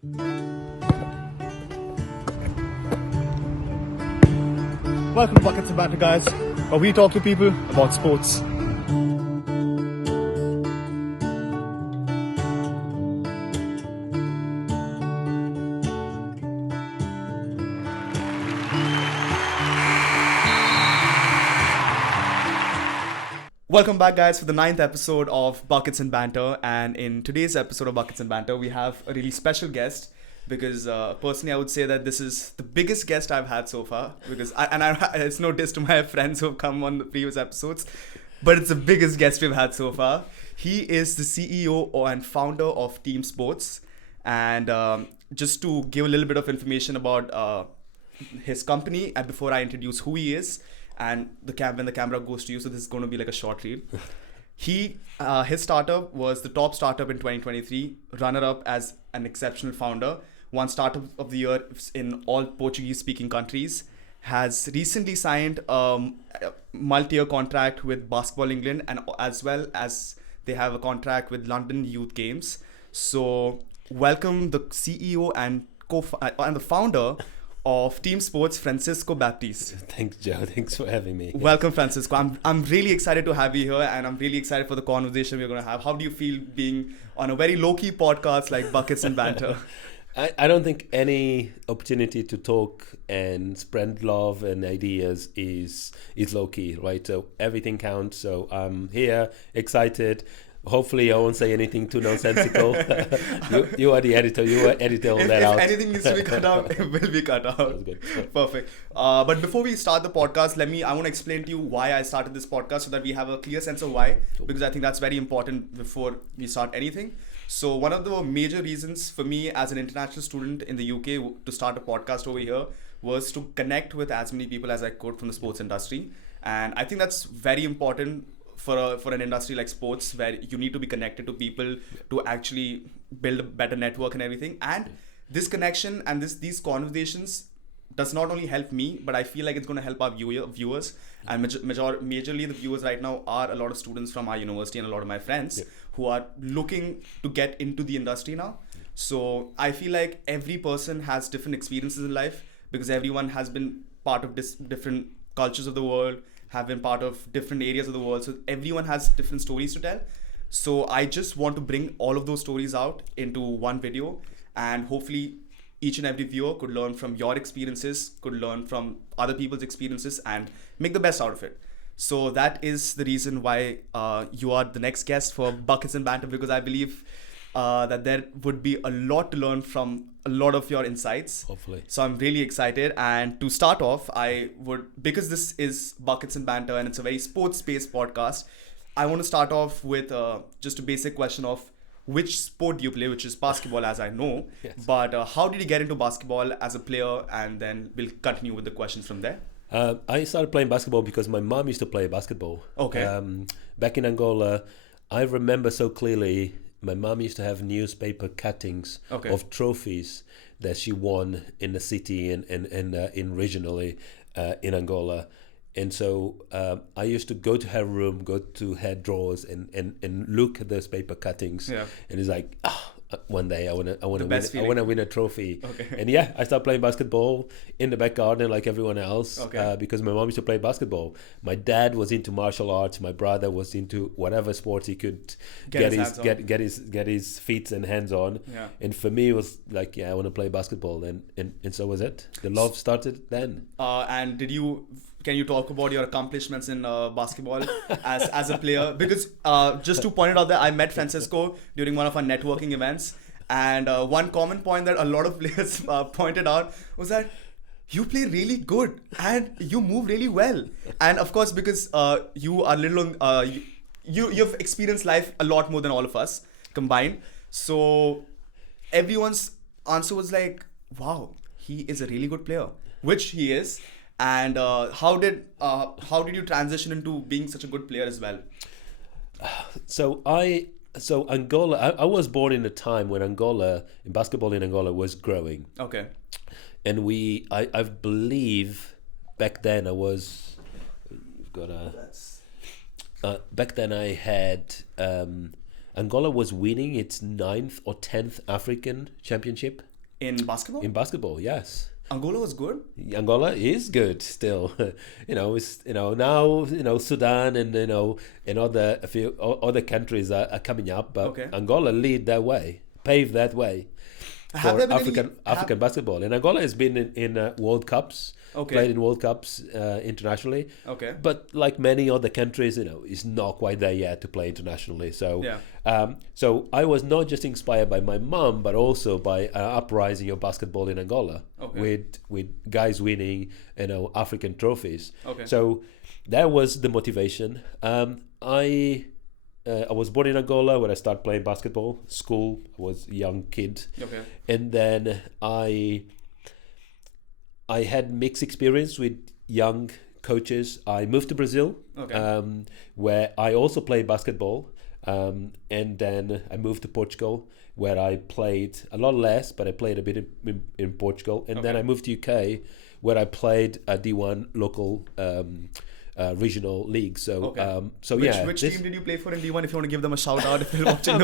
Welcome to Buckets N Banter, guys, where we talk to people about sports. Welcome back, guys, for the 9th episode of Buckets N Banter. And in today's episode of Buckets N Banter, we have a really special guest because personally, I would say that this is the biggest guest I've had so far. Because it's no diss to my friends who have come on the previous episodes, but it's the biggest guest we've had so far. He is the CEO and founder of TeamSportz. And just to give a little bit of information about his company, and before I introduce who he is, and when the camera goes to you, so this is going to be like a short reel. His startup was the top startup in 2023, runner-up as an exceptional founder, won startup of the year in all Portuguese-speaking countries, has recently signed a multi-year contract with Basketball England, and as well as they have a contract with London Youth Games. So welcome the CEO and the founder of TeamSportz, Francisco Baptista. Thanks, Joe. Thanks for having me. Welcome, Francisco. I'm really excited to have you here, and I'm really excited for the conversation we're going to have. How do you feel being on a very low-key podcast like Buckets N Banter? I don't think any opportunity to talk and spread love and ideas is low-key, right? So everything counts. So I'm here, excited. Hopefully I won't say anything too nonsensical. you are the editor. You will edit all that out. If anything needs to be cut out, it will be cut out. Good. Perfect. But before we start the podcast, I want to explain to you why I started this podcast so that we have a clear sense of why, because I think that's very important before we start anything. So one of the major reasons for me as an international student in the UK to start a podcast over here was to connect with as many people as I could from the sports industry. And I think that's very important for an industry like sports, where you need to be connected to people to actually build a better network and everything. And this connection and these conversations does not only help me, but I feel like it's going to help our viewers. And majorly the viewers right now are a lot of students from our university and a lot of my friends who are looking to get into the industry now. So I feel like every person has different experiences in life because everyone has been part of different cultures of the world, have been part of different areas of the world. So everyone has different stories to tell. So I just want to bring all of those stories out into one video, and hopefully each and every viewer could learn from your experiences, could learn from other people's experiences, and make the best out of it. So that is the reason why you are the next guest for Buckets N Banter, because I believe that there would be a lot to learn from a lot of your insights. Hopefully. So I'm really excited. And to start off, because this is Buckets N Banter and it's a very sports-based podcast, I want to start off with just a basic question of which sport do you play, which is basketball, as I know. Yes. But how did you get into basketball as a player? And then we'll continue with the questions from there. I started playing basketball because my mom used to play basketball. Okay. Back in Angola, I remember so clearly my mom used to have newspaper cuttings of trophies that she won in the city and in regionally in Angola. And so I used to go to her room, go to her drawers and look at those paper cuttings. Yeah. And it's like, one day I want to win a trophy. Okay. And I started playing basketball in the back garden like everyone else because my mom used to play basketball. My dad was into martial arts. My brother was into whatever sports he could get his feet and hands on. Yeah. And for me it was like, I want to play basketball, and so was it. The love started then. And can you talk about your accomplishments in basketball as a player? Because just to point it out there, I met Francisco during one of our networking events. And one common point that a lot of players pointed out was that you play really good and you move really well. And of course, because you are you've experienced life a lot more than all of us combined. So everyone's answer was like, wow, he is a really good player, which he is. And how did you transition into being such a good player as well? So Angola, I was born in a time when basketball in Angola was growing. Okay. And I believe back then back then I had Angola was winning its 9th or 10th African championship. In basketball? In basketball, yes. Angola was good? Angola is good still. It's now Sudan and and a few other countries are coming up, but Angola lead that way, pave that way for African basketball. And Angola has been in World Cups. Played in World Cups internationally. But like many other countries, is not quite there yet to play internationally. So, so I was not just inspired by my mom, but also by uprising of basketball in Angola with guys winning, African trophies. So that was the motivation. I was born in Angola when I started playing basketball. School, I was a young kid, and then I had mixed experience with young coaches. I moved to Brazil, where I also played basketball. And then I moved to Portugal, where I played a lot less, but I played a bit in Portugal. And then I moved to UK, where I played a D1 local regional league. So, which team did you play for in D1? If you want to give them a shout out, if they're watching.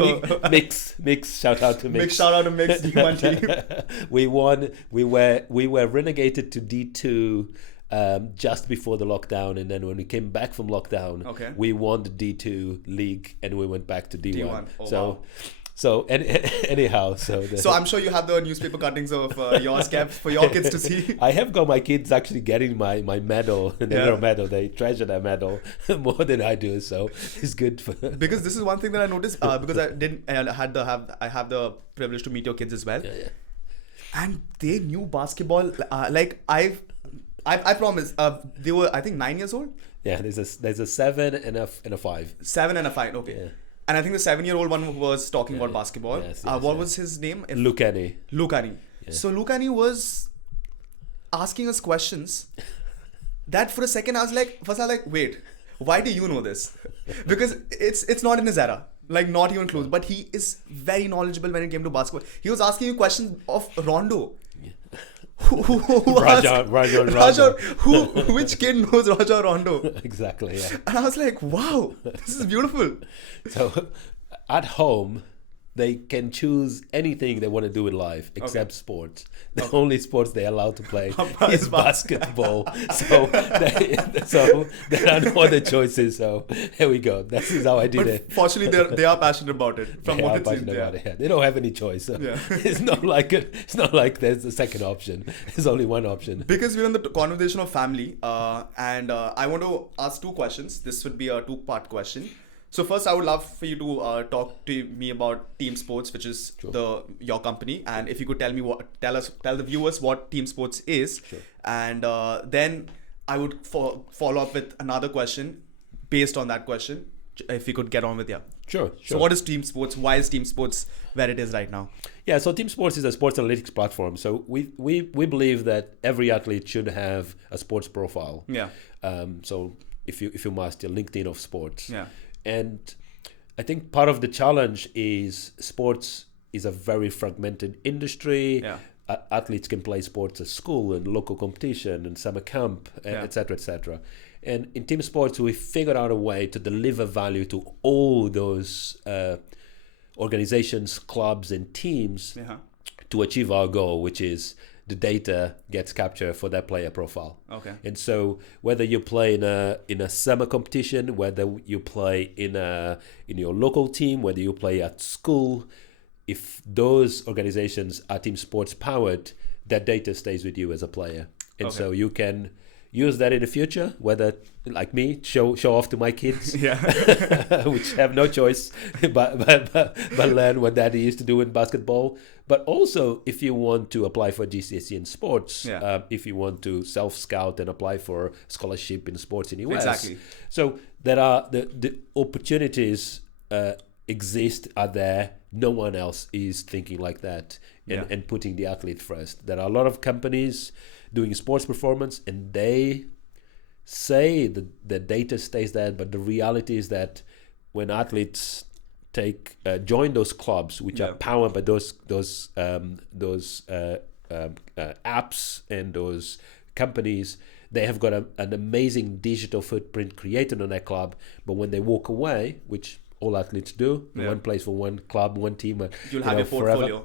Mix. Shout out to Mix. Mix. Shout out to Mix D1 team. We won. We were relegated to D2 just before the lockdown, and then when we came back from lockdown, we won the D2 league, and we went back to D1. Wow. So anyhow, so I'm sure you have the newspaper cuttings of yours kept for your kids to see. I have got my kids actually getting my medal, their medal. They treasure that medal more than I do, so it's good for. Because this is one thing that I noticed because I have the privilege to meet your kids as well, and they knew basketball. I promise. They were, I think, 9 years old. Yeah, there's a 7 and a 5. 7 and a 5. Okay. Yeah. And I think the 7-year-old one was talking about basketball. What was his name? Lucani. Yeah. So Lucani was asking us questions that for a second I was like, wait, why do you know this? Because it's not in his era. Like, not even close. But he is very knowledgeable when it came to basketball. He was asking you questions of Rondo. Which kid knows Raja Rondo? Exactly, yeah. And I was like, wow, this is beautiful. So at home, they can choose anything they want to do in life except sports. The only sports they're allowed to play is basketball. So there are no other choices. So here we go. This is how I did it. Fortunately, they are passionate about it. From what it seems, they don't have any choice. So it's not like there's a second option. There's only one option. Because we're in the conversation of family, and I want to ask 2 questions. This would be a 2-part question. So first, I would love for you to talk to me about TeamSportz, which is your company, and if you could tell the viewers what TeamSportz is, and then I would follow up with another question based on that question. If you could get on with Sure. So what is TeamSportz? Why is TeamSportz where it is right now? Yeah, so TeamSportz is a sports analytics platform. So we believe that every athlete should have a sports profile. Yeah. So if you must, your LinkedIn of sports. Yeah. And I think part of the challenge is sports is a very fragmented industry. Yeah. Athletes can play sports at school and local competition and summer camp, etc., etc. And in TeamSportz, we figured out a way to deliver value to all those organizations, clubs, and teams to achieve our goal, which is the data gets captured for that player profile. And so whether you play in a summer competition, whether you play in your local team, whether you play at school, if those organizations are TeamSportz powered, that data stays with you as a player. And so you can use that in the future, whether, like me, show off to my kids, which have no choice but learn what daddy used to do in basketball. But also, if you want to apply for GCSE in sports, if you want to self-scout and apply for scholarship in sports in the US. Exactly. So there are the opportunities are there. No one else is thinking like that and putting the athlete first. There are a lot of companies doing sports performance, and they say that the data stays there, but the reality is that when athletes join those clubs, which are powered by those apps and those companies, they have got an amazing digital footprint created on that club. But when they walk away, which all athletes do, one plays for one club, one team, you'll have your portfolio.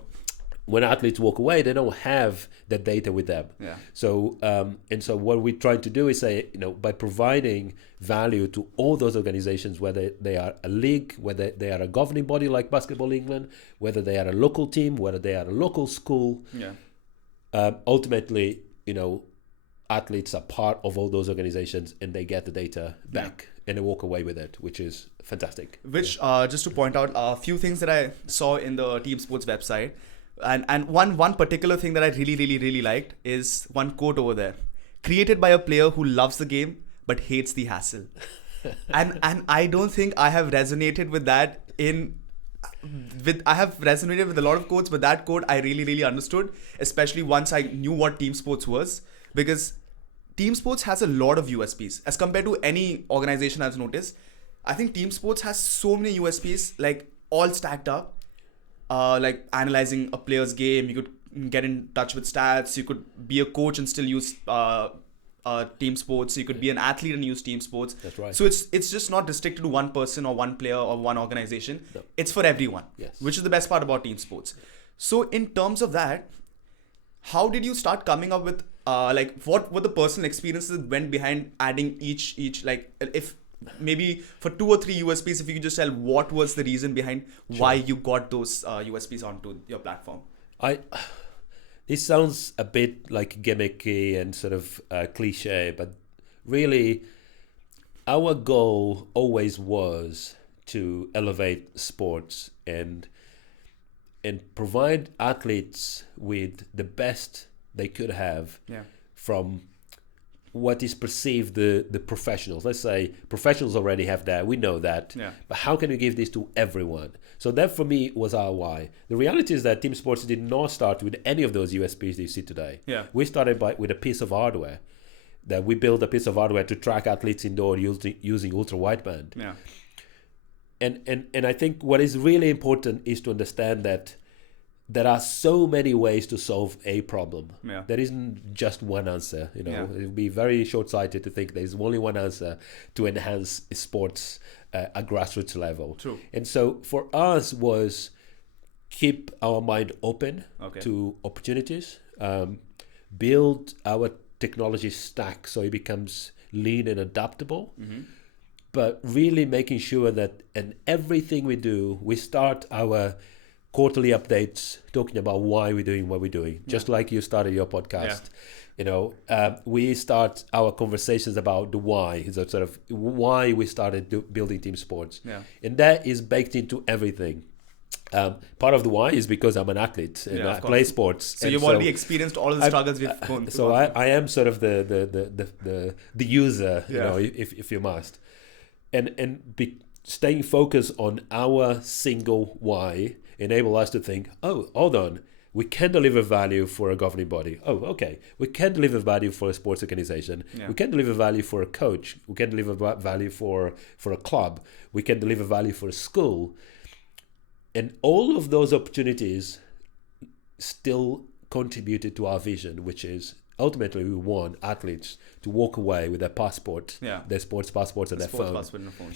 when athletes walk away, they don't have that data with them. Yeah. So so what we're trying to do is say, by providing value to all those organizations, whether they are a league, whether they are a governing body like Basketball England, whether they are a local team, whether they are a local school. Yeah. Ultimately, athletes are part of all those organizations, and they get the data back and they walk away with it, which is fantastic. Which, just to point out a few things that I saw in the TeamSportz website, and one particular thing that I really liked is one quote over there: "Created by a player who loves the game but hates the hassle." and I don't think I have resonated with that I have resonated with a lot of quotes, but that quote I really understood, especially once I knew what TeamSportz was, because TeamSportz has a lot of USPs as compared to any organization I've noticed. I think TeamSportz has so many USPs, like all stacked up, like analyzing a player's game. You could get in touch with stats. You could be a coach and still use TeamSportz. You could be an athlete and use TeamSportz. That's right. So it's just not restricted to one person or one player or one organization. No. It's for everyone, which is the best part about TeamSportz. So in terms of that, how did you start coming up with what were the personal experiences that went behind adding each, like, if maybe for 2 or 3 USPs, if you could just tell what was the reason behind why you got those USPs onto your platform? This sounds a bit like gimmicky and sort of cliche, but really our goal always was to elevate sports and provide athletes with the best they could have from what is perceived the professionals. Let's say professionals already have that, we know that, but how can we give this to everyone? So that for me was our why. The reality is that TeamSportz did not start with any of those USPs that you see today. We started with a piece of hardware, that we built a piece of hardware to track athletes indoor using ultra wideband. And I think what is really important is to understand that there are so many ways to solve a problem. There isn't just one answer. It would be very short-sighted to think there's only one answer to enhance sports at grassroots level. True. And so for us was keep our mind open to opportunities, build our technology stack so it becomes lean and adaptable, but really making sure that in everything we do, we start our quarterly updates talking about why we're doing what we're doing, just like you started your podcast. We start our conversations about the why, so sort of why we started building TeamSportz, and that is baked into everything. Part of the why is because I'm an athlete and I play sports. So you've already experienced all the struggles we've gone through. So I am sort of the user, if you must, staying focused on our single why enable us to think, oh, hold on, we can deliver value for a governing body. Oh, okay, we can deliver value for a sports organization. We can deliver value for a coach. We can deliver value for a club. We can deliver value for a school. And all of those opportunities still contributed to our vision, which is ultimately we want athletes to walk away with their passport, their sports passports and their phone. Passport and phone,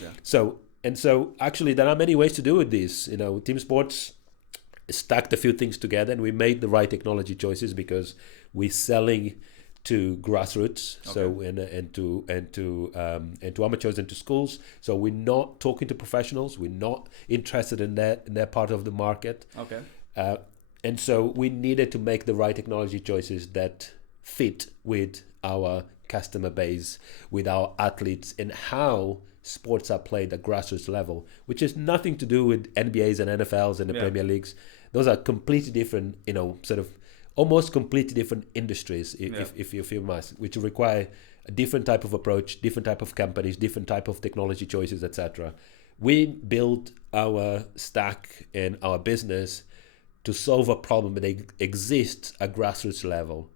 So actually there are many ways to do with this. TeamSportz stacked a few things together and we made the right technology choices because we're selling to grassroots, and to amateurs and to schools. So we're not talking to professionals. We're not interested in their part of the market. And so we needed to make the right technology choices that fit with our customer base, with our athletes, and how sports are played at grassroots level, which has nothing to do with NBAs and NFLs and the Premier Leagues. Those are completely different, sort of almost completely different industries, if you must, which require a different type of approach, different type of companies, different type of technology choices, etc. We built our stack and our business to solve a problem that exists at grassroots level.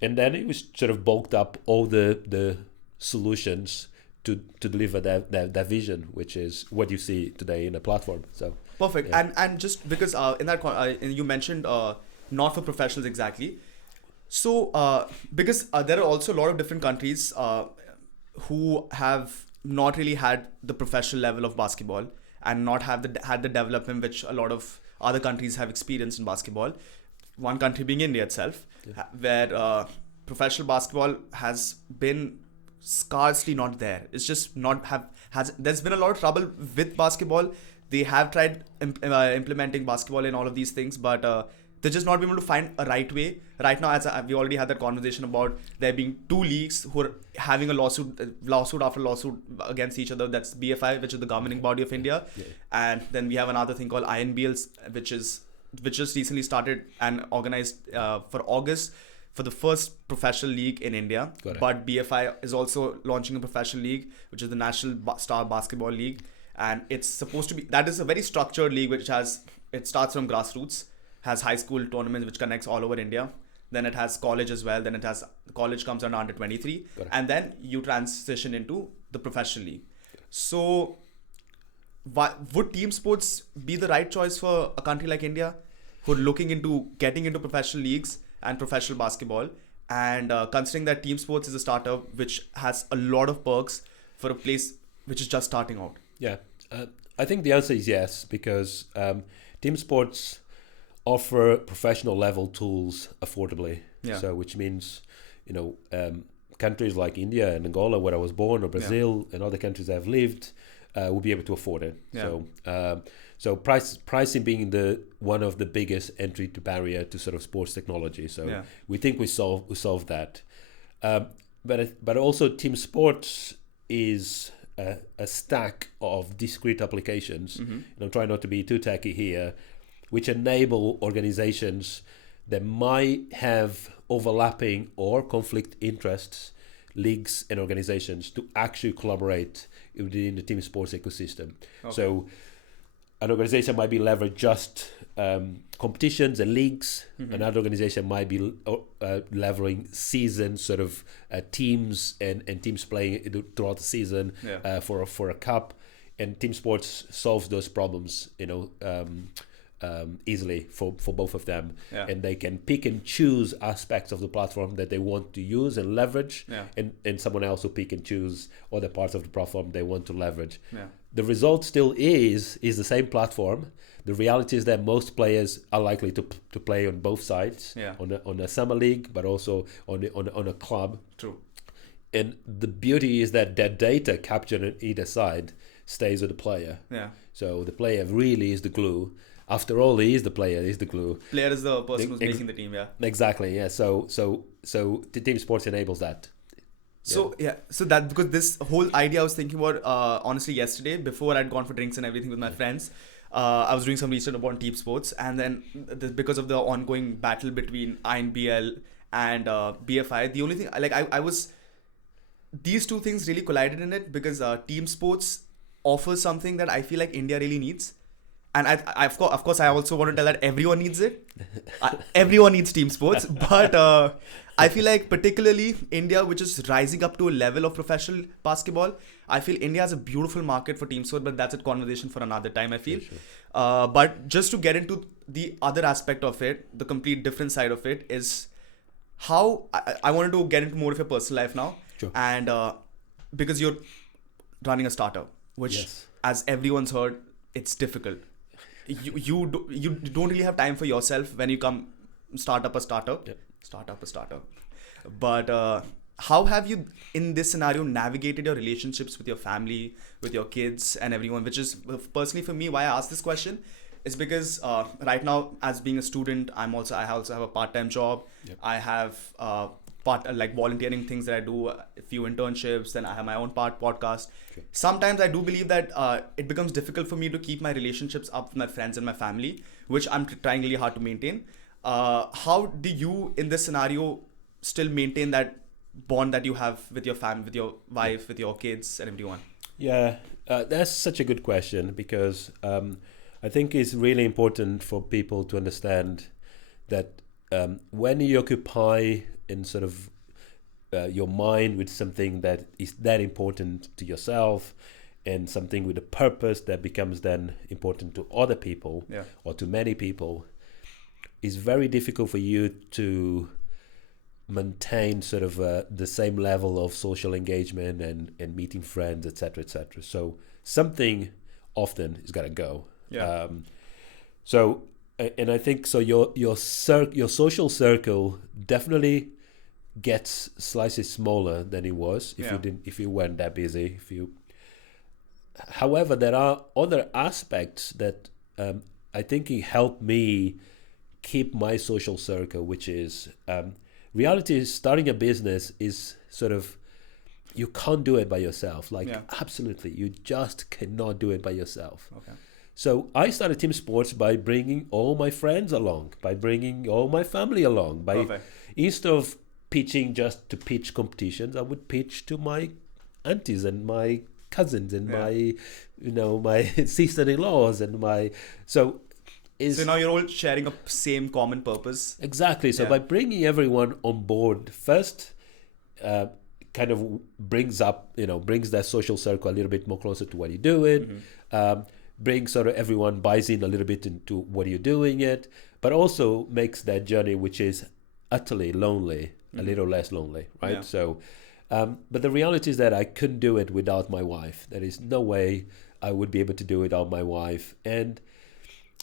And then it was sort of bulked up all the solutions to deliver that vision, which is what you see today in a platform. So perfect. And just because in that you mentioned not for professionals exactly. So because there are also a lot of different countries who have not really had the professional level of basketball and not had the development which a lot of other countries have experienced in basketball. One country being India itself, where professional basketball has been scarcely not there. It's just not there's been a lot of trouble with basketball. They have tried implementing basketball in all of these things, but they're just not been able to find a right way. Right now, as we already had that conversation about there being two leagues who are having a lawsuit after lawsuit against each other. That's BFI, which is the governing body of India, and then we have another thing called INBL, which just recently started and organized for August for the first professional league in India. But BFI is also launching a professional league, which is the National Star Basketball League, and it's supposed to be, that is a very structured league which it starts from grassroots, has high school tournaments which connects all over India. Then it has college as well. Then it has college comes under 23, and then you transition into the professional league. So, would TeamSportz be the right choice for a country like India, who are looking into getting into professional leagues and professional basketball, and considering that TeamSportz is a startup which has a lot of perks for a place which is just starting out? Yeah, I think the answer is yes, because TeamSportz offer professional level tools affordably. So which means, countries like India and Angola, where I was born, or Brazil and other countries I've lived, will be able to afford it. So pricing being one of the biggest entry to barrier to sort of sports technology. So we think we solve that. But also TeamSportz is a stack of discrete applications. And I'm trying not to be too tacky here, which enable organizations that might have overlapping or conflict interests, leagues and organizations, to actually collaborate within the TeamSportz ecosystem. So an organization might be leverage just competitions and leagues. Another organization might be leveraging season sort of teams and teams playing throughout the season for a cup. And TeamSportz solves those problems, easily for both of them, and they can pick and choose aspects of the platform that they want to use and leverage, and someone else will pick and choose other parts of the platform they want to leverage. The result still is the same platform. The reality is that most players are likely to play on both sides, on a summer league, but also on a club. True. And the beauty is that data captured on either side stays with the player. So the player really is the glue. After all, he is the player, he is the glue. Player is the person who's making the team, Exactly, So the TeamSportz enables that. So that, because this whole idea I was thinking about, honestly, yesterday, before I'd gone for drinks and everything with my friends, I was doing some research about TeamSportz, and then because of the ongoing battle between INBL and BFI, the only thing, I was, these two things really collided in it, because TeamSportz offers something that I feel like India really needs. And I of course, I also want to tell that everyone needs it. Everyone needs TeamSportz. But I feel like particularly India, which is rising up to a level of professional basketball, I feel India has a beautiful market for TeamSportz, but that's a conversation for another time, I feel. But just to get into the other aspect of it, the complete different side of it, is how I wanted to get into more of your personal life now. And because you're running a startup, which, as everyone's heard, it's difficult. You don't really have time for yourself when you come start up a startup. But how have you, in this scenario, navigated your relationships with your family, with your kids and everyone? Which is personally for me why I asked this question, is because right now, as being a student, I also have a part-time job. I have volunteering things that I do, a few internships, then I have my own podcast. Sometimes I do believe that it becomes difficult for me to keep my relationships up with my friends and my family, which I'm trying really hard to maintain. How do you, in this scenario, still maintain that bond that you have with your family, with your wife, with your kids and everyone? That's such a good question, because I think it's really important for people to understand that when you occupy in sort of your mind with something that is that important to yourself, and something with a purpose that becomes then important to other people or to many people, it's very difficult for you to maintain sort of the same level of social engagement and meeting friends, etc. So something often is got to go. So and I think so. Your social circle definitely gets slightly smaller than it was if you weren't that busy. However, there are other aspects that I think it helped me keep my social circle, which is reality is starting a business is sort of, you can't do it by yourself. Absolutely, you just cannot do it by yourself. Okay. So I started TeamSportz by bringing all my friends along, by bringing all my family along. Instead of pitching just to pitch competitions, I would pitch to my aunties and my cousins and my sister-in-laws and so now you're all sharing a same common purpose. Exactly. So by bringing everyone on board first, kind of brings that social circle a little bit more closer to what you're doing. Brings sort of everyone buys in a little bit into what you're doing it, but also makes that journey, which is utterly lonely, a little less lonely, right? So but the reality is that I couldn't do it without my wife. There is no way I would be able to do it without my wife. And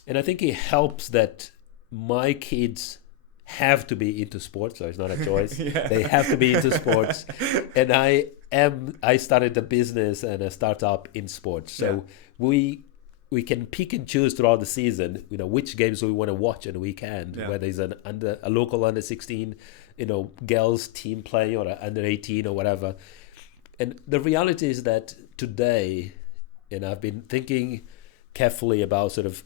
I think it helps that my kids have to be into sports, so it's not a choice. They have to be into sports. And I started a business and a startup in sports. So we can pick and choose throughout the season, which games we want to watch on the weekend, whether it's a local under 16, girls team play or under 18 or whatever. And the reality is that today, and I've been thinking carefully about sort of,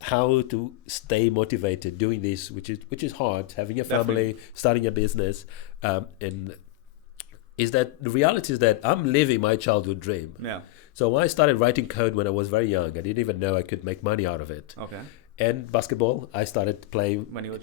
how to stay motivated doing this, which is hard, having a family, Definitely. starting a business, and is that the reality is that I'm living my childhood dream. Yeah. So I started writing code when I was very young. I didn't even know I could make money out of it. Okay. And basketball, I started playing. When you were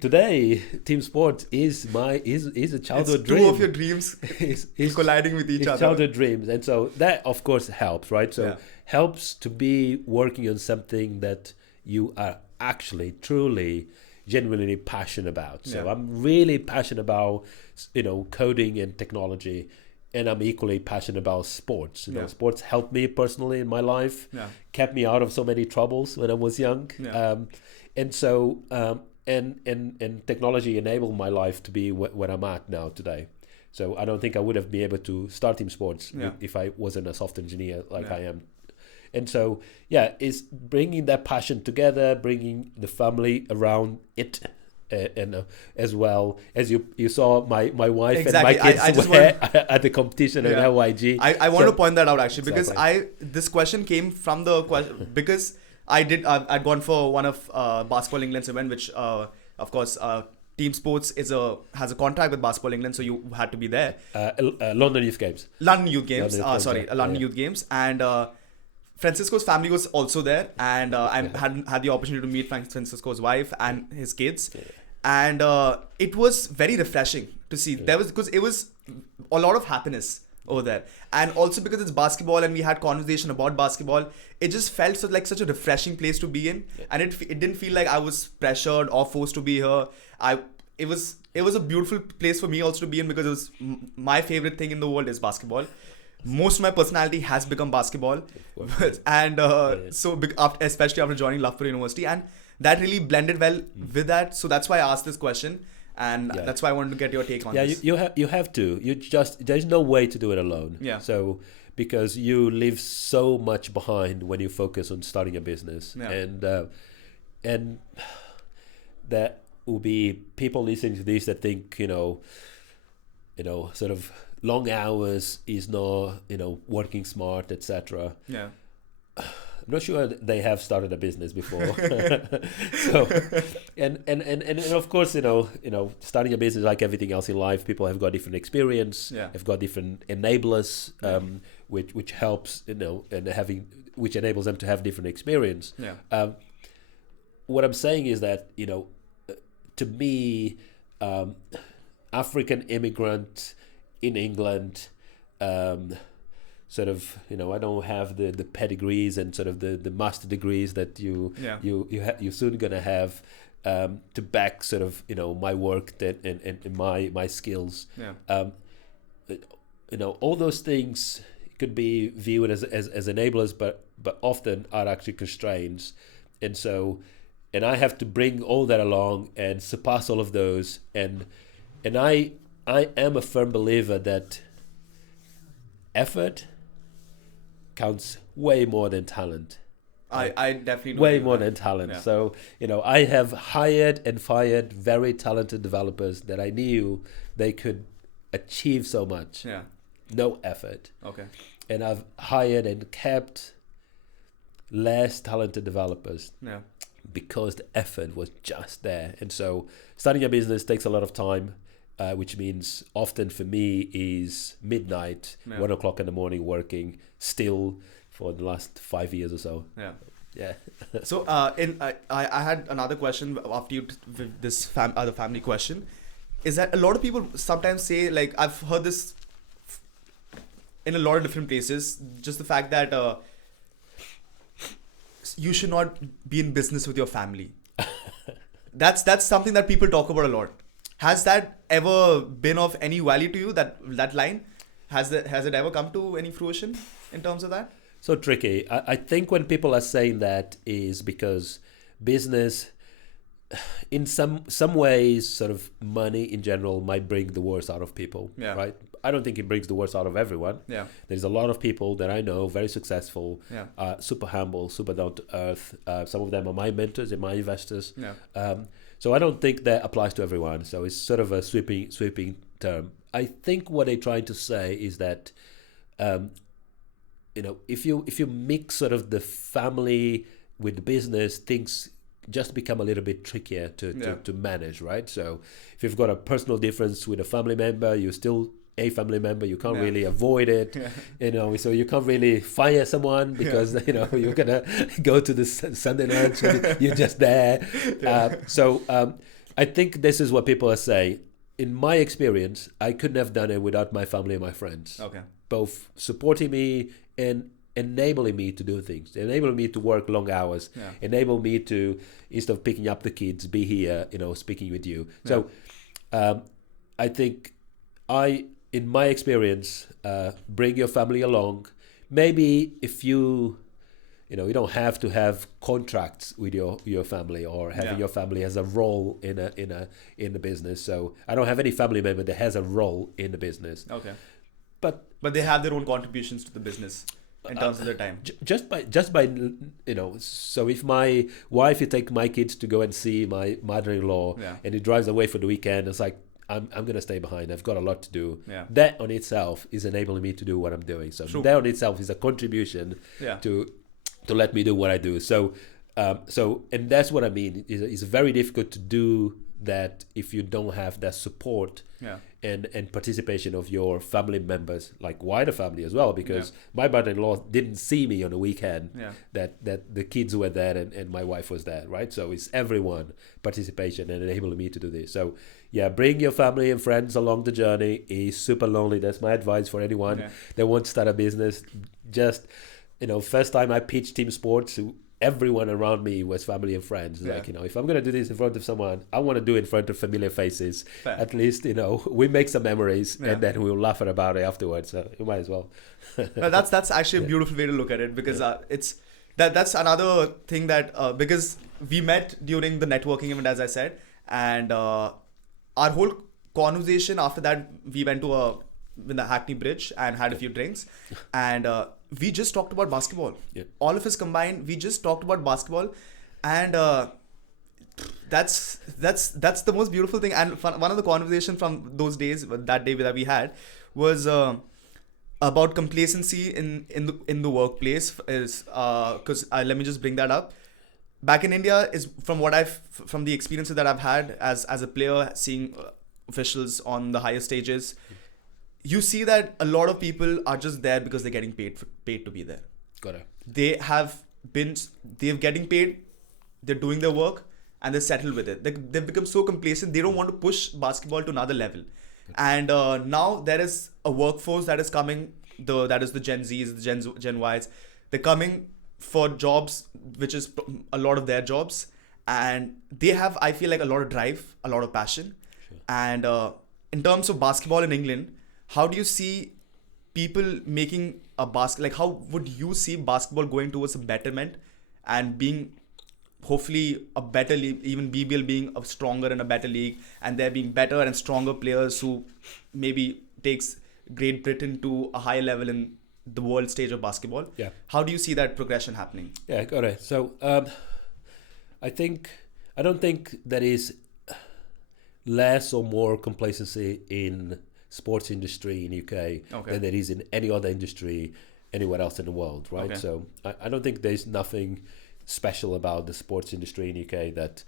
Today, TeamSportz is a childhood dream. Two of your dreams is colliding with each other. Childhood dreams, and so that of course helps, right? So helps to be working on something that you are actually, truly, genuinely passionate about. So I'm really passionate about coding and technology. And I'm equally passionate about sports. Sports helped me personally in my life, kept me out of so many troubles when I was young. And so, and technology enabled my life to be where I'm at now today. So I don't think I would have been able to start TeamSportz if I wasn't a software engineer like I am. And so, it's bringing that passion together, bringing the family around it. And as well as you saw my wife and my kids at the competition at LYG. I want to point that out actually because this question came from the question because I'd gone for one of Basketball England's event, which of course TeamSportz has a contract with Basketball England, so you had to be there. London Youth Games. London Youth Games, and Francisco's family was also there, and I had the opportunity to meet Francisco's wife and his kids. And it was very refreshing to see. Because it was a lot of happiness over there, and also because it's basketball and we had conversation about basketball, it just felt such a refreshing place to be in, and it didn't feel like I was pressured or forced to be here. It was a beautiful place for me also to be in because it was my favorite thing in the world is basketball. Most of my personality has become basketball, and especially after joining Loughborough University, and that really blended well with that. So that's why I asked this question, and that's why I wanted to get your take on this. You have to. There's no way to do it alone. So because you leave so much behind when you focus on starting a business, and that will be people listening to this that think sort of long hours is not working smart, etc. I'm not sure they have started a business before. So, and of course, starting a business, like everything else in life, people have got different experience, have got different enablers, which helps, and which enables them to have different experience. What I'm saying is that, to me, African immigrant in England, sort of, I don't have the pedigrees and sort of the master degrees that you're soon gonna have to back sort of my work and my skills. All those things could be viewed as enablers, but often are actually constraints. And so and I have to bring all that along and surpass all of those. And I am a firm believer that effort counts way more than talent. I definitely way more than talent. Yeah. So, I have hired and fired very talented developers that I knew they could achieve so much. Yeah. No effort. Okay. And I've hired and kept less talented developers. Yeah. Because the effort was just there. And so starting a business takes a lot of time, which means often for me is midnight, 1 o'clock in the morning working still for the last 5 years or so. Yeah. So I had another question after you this other family question, is that a lot of people sometimes say, like, I've heard this in a lot of different places, just the fact that you should not be in business with your family. That's something that people talk about a lot. Has that ever been of any value to you, that line? Has it ever come to any fruition in terms of that? So tricky. I think when people are saying that is because business, in some ways, sort of money in general might bring the worst out of people, right? I don't think it brings the worst out of everyone. Yeah. There's a lot of people that I know, very successful, Yeah. super humble, super down to earth. Some of them are my mentors and my investors. Yeah. So I don't think that applies to everyone. So it's sort of a sweeping term. I think what they're trying to say is that, if you mix sort of the family with the business, things just become a little bit trickier to manage, right? So if you've got a personal difference with a family member, you're still a family member, you can't really avoid it, so you can't really fire someone because you're gonna go to the Sunday lunch and you're just there. I think this is what people are saying. In my experience, I couldn't have done it without my family and my friends. Okay. Both supporting me and enabling me to do things, enabling me to work long hours, enable me to, instead of picking up the kids, be here, speaking with you. So I think in my experience, bring your family along. Maybe if you don't have to have contracts with your family or having your family as a role in the business. So I don't have any family member that has a role in the business. Okay. But they have their own contributions to the business in terms of their time. Just by so if my wife, you take my kids to go and see my mother-in-law, and he drives away for the weekend, it's like, I'm going to stay behind. I've got a lot to do. Yeah. That on itself is enabling me to do what I'm doing. So that on itself is a contribution to let me do what I do. So and that's what I mean. It's very difficult to do that if you don't have that support and participation of your family members, like wider family as well, because my mother-in-law didn't see me on the weekend that the kids were there and my wife was there, right? So it's everyone participation and enabling me to do this. So bring your family and friends along the journey. It's super lonely. That's my advice for anyone that wants to start a business. Just first time I pitched TeamSportz, everyone around me was family and friends. Like, if I'm going to do this in front of someone, I want to do it in front of familiar faces. Fair. At least, we make some memories and then we'll laugh about it afterwards. So you might as well. No, that's actually a beautiful way to look at it, because it's that's another thing that because we met during the networking event, as I said, and our whole conversation after that, we went to the Hackney Bridge and had a few drinks, and we just talked about basketball. All of us combined, we just talked about basketball, and that's the most beautiful thing. And one of the conversations from those days, that day that we had, was about complacency in the workplace. Is because let me just bring that up. Back in India, is from the experiences that I've had as a player, seeing officials on the higher stages, you see that a lot of people are just there because they're getting paid to be there. Got it. They're getting paid, they're doing their work, and they're settled with it. They've become so complacent, they don't want to push basketball to another level. And now there is a workforce that is coming, that is the Gen Zs, the Gen Ys. They're coming for jobs, which is a lot of their jobs. And they have, I feel like, a lot of drive, a lot of passion. Sure. And in terms of basketball in England, how do you see people making a basket? Like, how would you see basketball going towards a betterment and being hopefully a better league, even BBL being a stronger and a better league, and there being better and stronger players who maybe takes Great Britain to a high level in the world stage of basketball. Yeah. How do you see that progression happening? Yeah, got it. So I don't think there is less or more complacency in sports industry in UK than there is in any other industry anywhere else in the world, right? So I don't think there's nothing special about the sports industry in UK that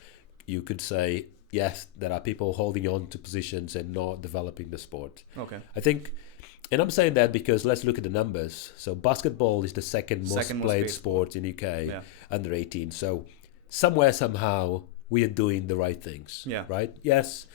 you could say, yes, there are people holding on to positions and not developing the sport. I think, and I'm saying that because let's look at the numbers. So basketball is the second most played sport in UK under 18. So somewhere, somehow, we are doing the right things, right? Yes,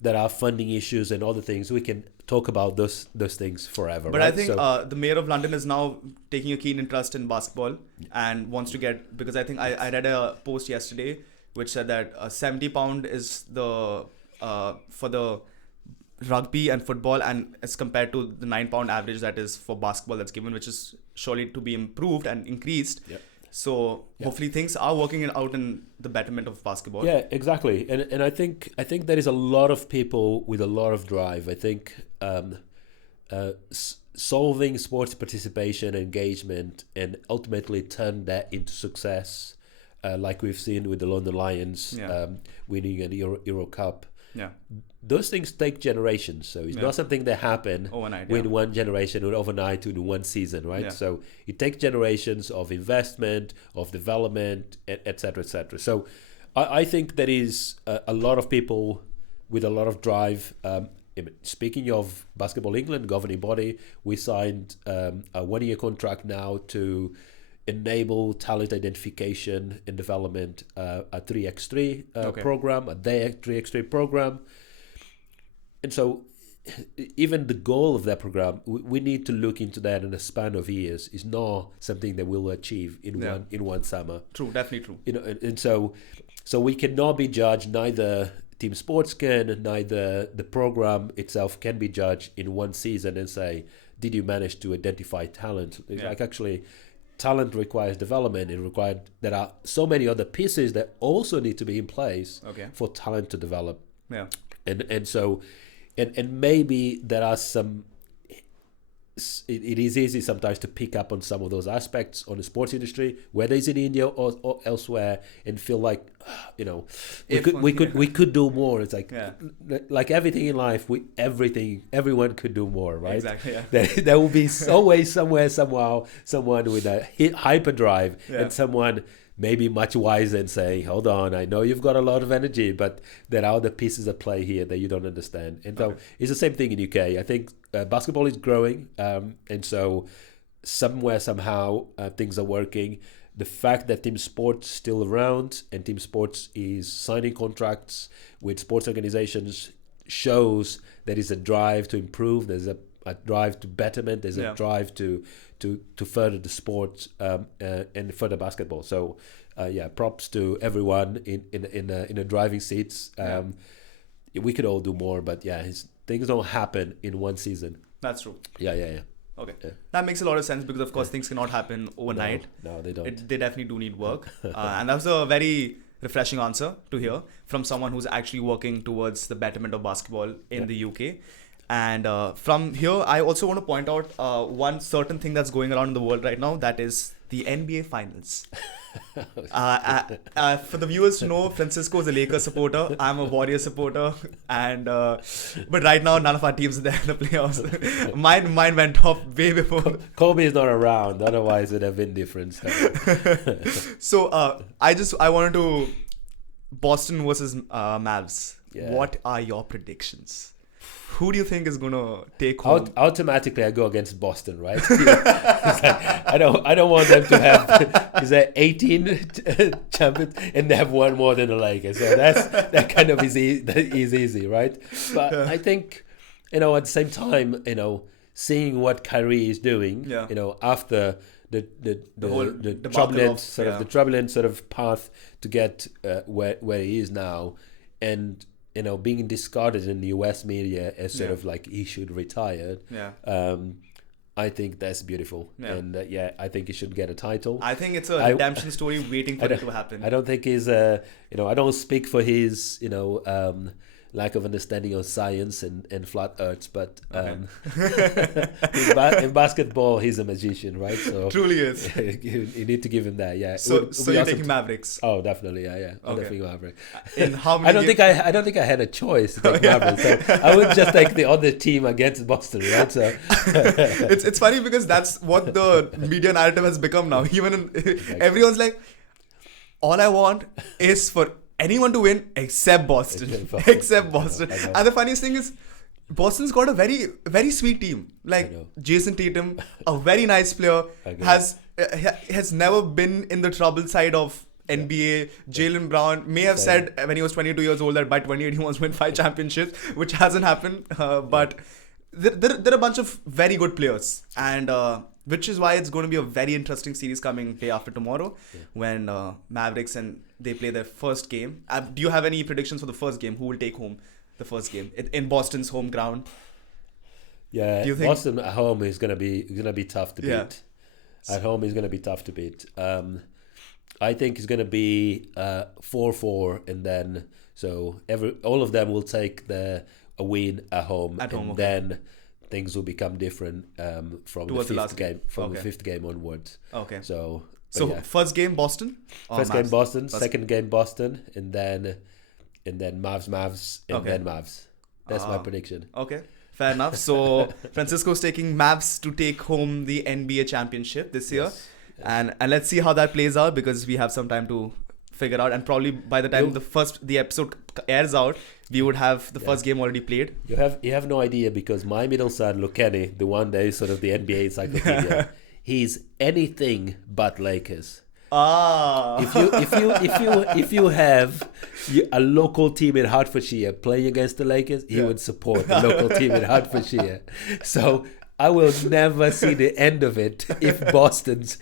there are funding issues and other things. We can talk about those things forever. But right? I think the mayor of London is now taking a keen interest in basketball and wants to get, because I think I read a post yesterday which said that £70 is the for the rugby and football, and as compared to the £9 average that is for basketball that's given, which is surely to be improved and increased. So hopefully things are working out in the betterment of basketball. Yeah, exactly. And I think there is a lot of people with a lot of drive. I think solving sports participation, engagement, and ultimately turn that into success, like we've seen with the London Lions winning an Euro Cup. Those things take generations, so it's not something that happen overnight, with one generation or overnight in one season, right? So it takes generations of investment, of development, etc., etc. So I think there is a lot of people with a lot of drive. Speaking of Basketball England governing body, we signed a 1-year contract now to enable talent identification and development, a 3x3 program, a day 3x3 program. And so even the goal of that program, we need to look into that in a span of years. It's not something that we'll achieve in one summer. True, definitely true. You know, and so we cannot be judged, neither TeamSportz can, neither the program itself can be judged in one season and say, did you manage to identify talent? It's like, actually, talent requires development. There are so many other pieces that also need to be in place for talent to develop. And maybe there are some. It is easy sometimes to pick up on some of those aspects on the sports industry, whether it's in India or elsewhere, and feel like, we could do more. It's like everything in life, everyone could do more, right? Exactly. There will be always somewhere, somehow, someone with a hyperdrive and someone maybe much wiser and saying, hold on, I know you've got a lot of energy, but there are other pieces at play here that you don't understand. And so it's the same thing in UK. I think basketball is growing, and so somewhere, somehow, things are working. The fact that TeamSportz is still around and TeamSportz is signing contracts with sports organizations shows there is a drive to improve, there's a drive to betterment, there's a drive to further the sport and further basketball. So props to everyone in the driving seats. We could all do more, but things don't happen in one season. That's true. Yeah. Okay. That makes a lot of sense, because of course things cannot happen overnight. No, they don't. They definitely do need work. And that was a very refreshing answer to hear from someone who's actually working towards the betterment of basketball in the UK. And from here, I also want to point out one certain thing that's going around in the world right now, that is the NBA Finals. For the viewers to know, Francisco is a Lakers supporter. I'm a Warriors supporter. And but right now, none of our teams are there in the playoffs. Mine went off way before. Kobe is not around. Otherwise, it'd have been different. So I wanted to Boston versus Mavs. What are your predictions? Who do you think is gonna take home? Automatically, I go against Boston, right? It's like, I don't want them to have 18 champions and they have one more than the Lakers. So that kind of is easy, right? But I think, at the same time, seeing what Kyrie is doing, after the turbulent sort of path to get where he is now, and being discarded in the US media as sort of like he should retire. I think that's beautiful, and I think he should get a title. I think it's a redemption story waiting for it to happen. I don't think he's I don't speak for his lack of understanding of science and flat earths, but in basketball he's a magician, right? So truly is. You need to give him that. Yeah. So you're taking Mavericks? Oh, definitely. Yeah. I'm taking Mavericks. In how many? I don't think I had a choice to take Mavericks. So I would just take the other team against Boston, right? So it's funny because that's what the media narrative has become now. Even everyone's like, all I want is for anyone to win except Boston. Except Boston. I know. And the funniest thing is, Boston's got a very, very sweet team. Like Jason Tatum, a very nice player, has never been in the trouble side of NBA. Jaylen Brown may have said when he was 22 years old that by 28 he wants to win 5 championships, which hasn't happened. But there are a bunch of very good players, and which is why it's going to be a very interesting series coming day after tomorrow when Mavericks and they play their first game. Do you have any predictions for the first game? Who will take home the first game in Boston's home ground? Yeah, do you think Boston at home is going to be tough to beat. At home is going to be tough to beat. I think it's going to be 4-4, and then all of them will take a win at home, then things will become different from towards the fifth game. From the fifth game onwards. Okay. So first game Boston. Game Boston. Second game Boston, and then Mavs, and then Mavs. That's my prediction. Okay. Fair enough. So Francisco's taking Mavs to take home the NBA championship this year, and let's see how that plays out because we have some time to figure out, and probably by the time the episode airs out, we would have the first game already played. You have no idea because my middle son Lukenny, the one that is sort of the NBA encyclopedia, he's anything but Lakers. If you have a local team in Hertfordshire playing against the Lakers, he would support the local team in Hertfordshire. So I will never see the end of it if Boston's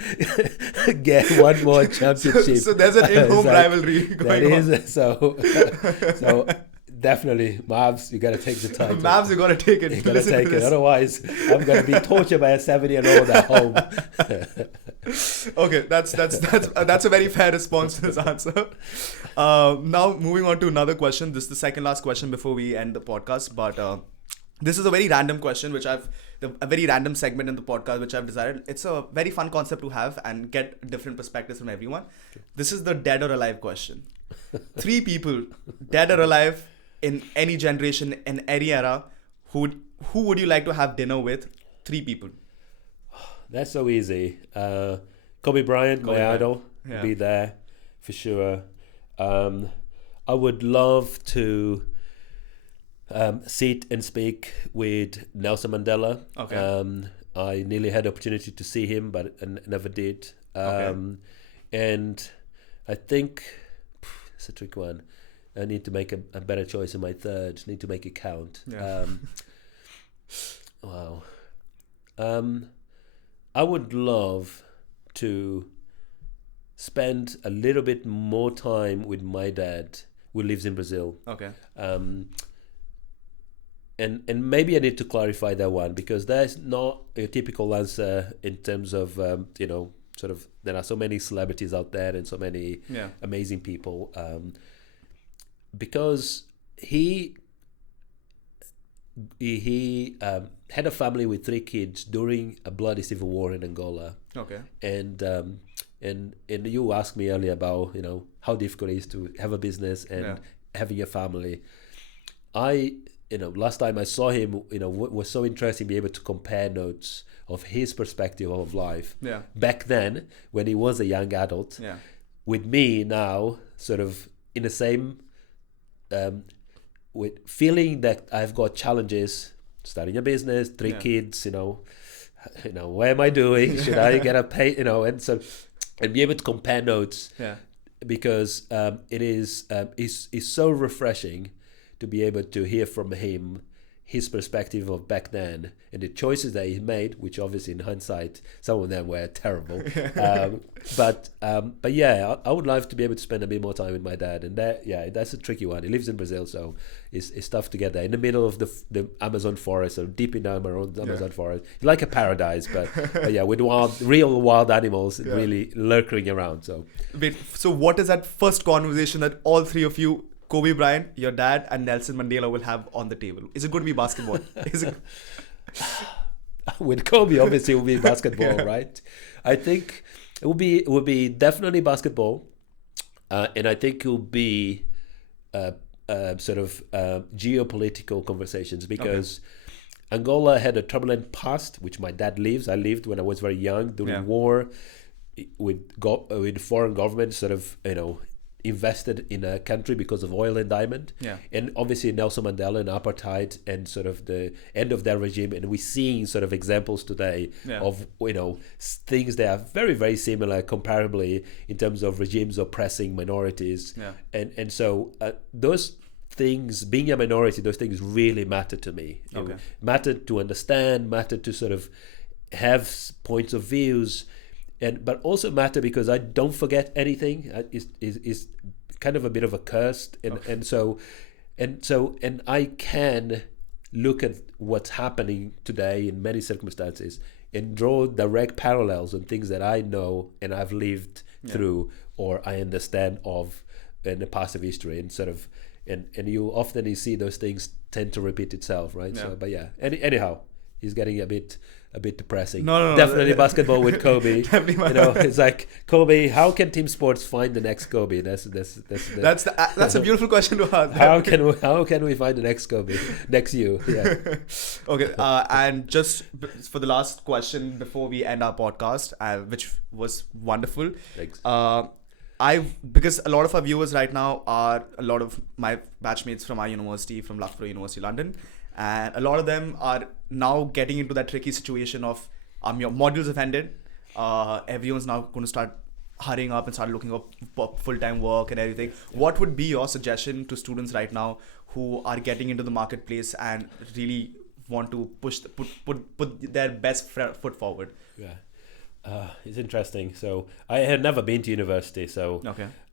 get one more championship. So there's an in-home rivalry going on. So definitely, Mavs, you got to take the title. Mavs, you got to take it. You got to take it. Otherwise, I'm going to be tortured by a 70-year-old at home. Okay, that's a very fair response to this answer. Now, moving on to another question. This is the second last question before we end the podcast. But this is a very random question, a very random segment in the podcast, which I've decided. It's a very fun concept to have and get different perspectives from everyone. This is the dead or alive question. 3 people, dead or alive, in any generation, in any era, who would you like to have dinner with? 3 people. That's so easy. Kobe Bryant, my idol, be there for sure. I would love to sit and speak with Nelson Mandela. Okay. I nearly had the opportunity to see him, but I never did. And I think it's a tricky one. I need to make a better choice in my third. Need to make it count. Yeah. Wow. I would love to spend a little bit more time with my dad, who lives in Brazil. Okay. And maybe I need to clarify that one because there's not a typical answer in terms of sort of there are so many celebrities out there and so many amazing people. Because he had a family with 3 kids during a bloody civil war in Angola. Okay. And you asked me earlier about how difficult it is to have a business and having a family. Last time I saw him, was so interesting to be able to compare notes of his perspective of life. Yeah. Back then, when he was a young adult, with me now, sort of in the same. With feeling that I've got challenges, starting a business, 3 kids, what am I doing? Should I get a pay? And be able to compare notes, because it is so refreshing to be able to hear from him his perspective of back then and the choices that he made, which obviously in hindsight, some of them were terrible. But yeah, I would love to be able to spend a bit more time with my dad. And that's a tricky one. He lives in Brazil, so it's tough to get there. In the middle of the Amazon forest, or deep in the Amazon forest. It's like a paradise, but yeah, with real wild animals really lurking around. So wait, so what is that first conversation that all three of you, Kobe Bryant, your dad, and Nelson Mandela, will have on the table? Is it going to be basketball? Is it? With Kobe, obviously, it will be basketball, right? I think it will be definitely basketball, and I think it will be sort of geopolitical conversations, because Angola had a turbulent past, which my dad lives. I lived when I was very young during war, with foreign governments sort of invested in a country because of oil and diamond, and obviously Nelson Mandela and apartheid and sort of the end of their regime, and we're seeing sort of examples today of things that are very, very similar comparably in terms of regimes oppressing minorities, and so those things, being a minority, those things really matter to me. Matter to understand, matter to sort of have points of views. But also matter because I don't forget anything. Is kind of a bit of a curse, and so I can look at what's happening today in many circumstances and draw direct parallels on things that I know and I've lived through, or I understand of in the past of history, and sort of and you often see those things tend to repeat itself, right? So, but yeah. Anyhow, he's getting a bit depressing. No, definitely basketball with Kobe. It's like, Kobe, how can TeamSportz find the next Kobe? That's a beautiful question to ask. How can we find the next Kobe, next you? Yeah. Okay. And just for the last question before we end our podcast, which was wonderful. Thanks. Because a lot of our viewers right now are a lot of my batchmates from our university, from Loughborough University, London. And a lot of them are now getting into that tricky situation of your modules have ended. Everyone's now going to start hurrying up and start looking up full-time work and everything. What would be your suggestion to students right now who are getting into the marketplace and really want to put their best foot forward? Yeah. It's interesting. So I had never been to university, so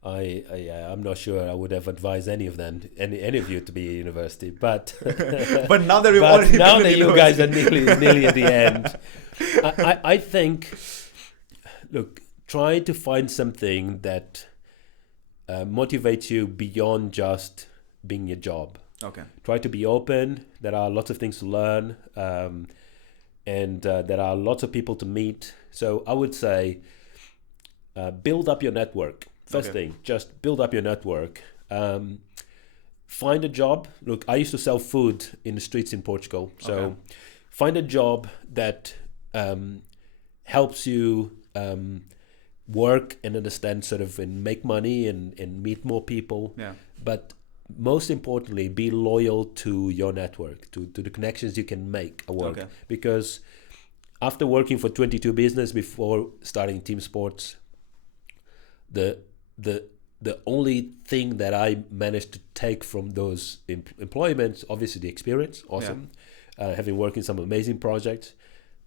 I'm not sure I would have advised any of them, any of you, to be at university. But but now that we've already now that you guys are nearly at the end, I think, look, try to find something that motivates you beyond just being your job. Try to be open. There are lots of things to learn, and there are lots of people to meet. So I would say build up your network. First thing, just build up your network. Find a job. Look, I used to sell food in the streets in Portugal. So find a job that helps you work and understand sort of and make money and meet more people. But most importantly, be loyal to your network, to the connections you can make at work. Because after working for 22 Business before starting TeamSportz, the only thing that I managed to take from those employments, obviously the experience, awesome, having worked in some amazing projects,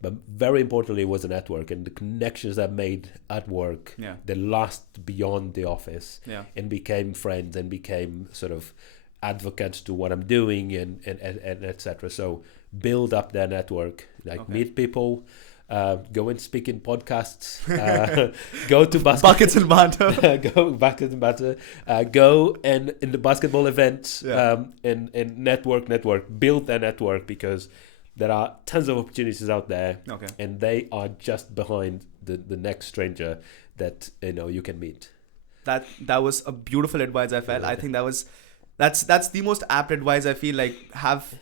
but very importantly was the network and the connections I made at work that last beyond the office, and became friends and became sort of advocates to what I'm doing and etc. So build up their network, meet people, go and speak in podcasts, go to Buckets N Banter, go Buckets N Banter, go and in the basketball events, and network, build their network, because there are tons of opportunities out there, and they are just behind the next stranger that you can meet. That was a beautiful advice. I felt. I think that's the most apt advice. I feel like have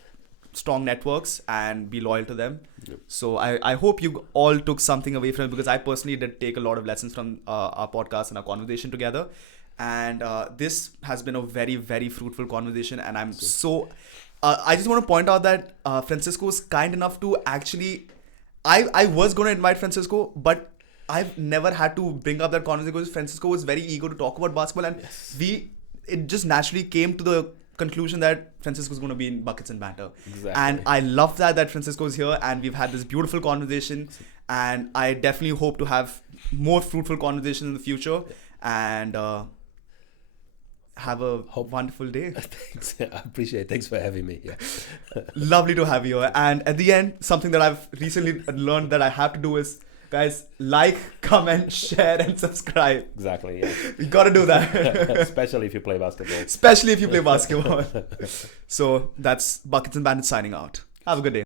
strong networks and be loyal to them. So I hope you all took something away from it, because I personally did take a lot of lessons from our podcast and our conversation together. And this has been a very, very fruitful conversation. And I'm so... I just want to point out that Francisco was kind enough to actually... I was going to invite Francisco, but I've never had to bring up that conversation because Francisco was very eager to talk about basketball. And it just naturally came to the conclusion that Francisco's going to be in Buckets N Banter. Exactly. And I love that Francisco's here and we've had this beautiful conversation. And I definitely hope to have more fruitful conversations in the future. And have a wonderful day. Thanks. I appreciate it. Thanks for having me. Yeah. Lovely to have you here. And at the end, something that I've recently learned that I have to do is, guys, like, comment, share, and subscribe. Exactly. Yeah. You got to do that. Especially if you play basketball. Especially if you play basketball. So that's Buckets N Banter signing out. Have a good day.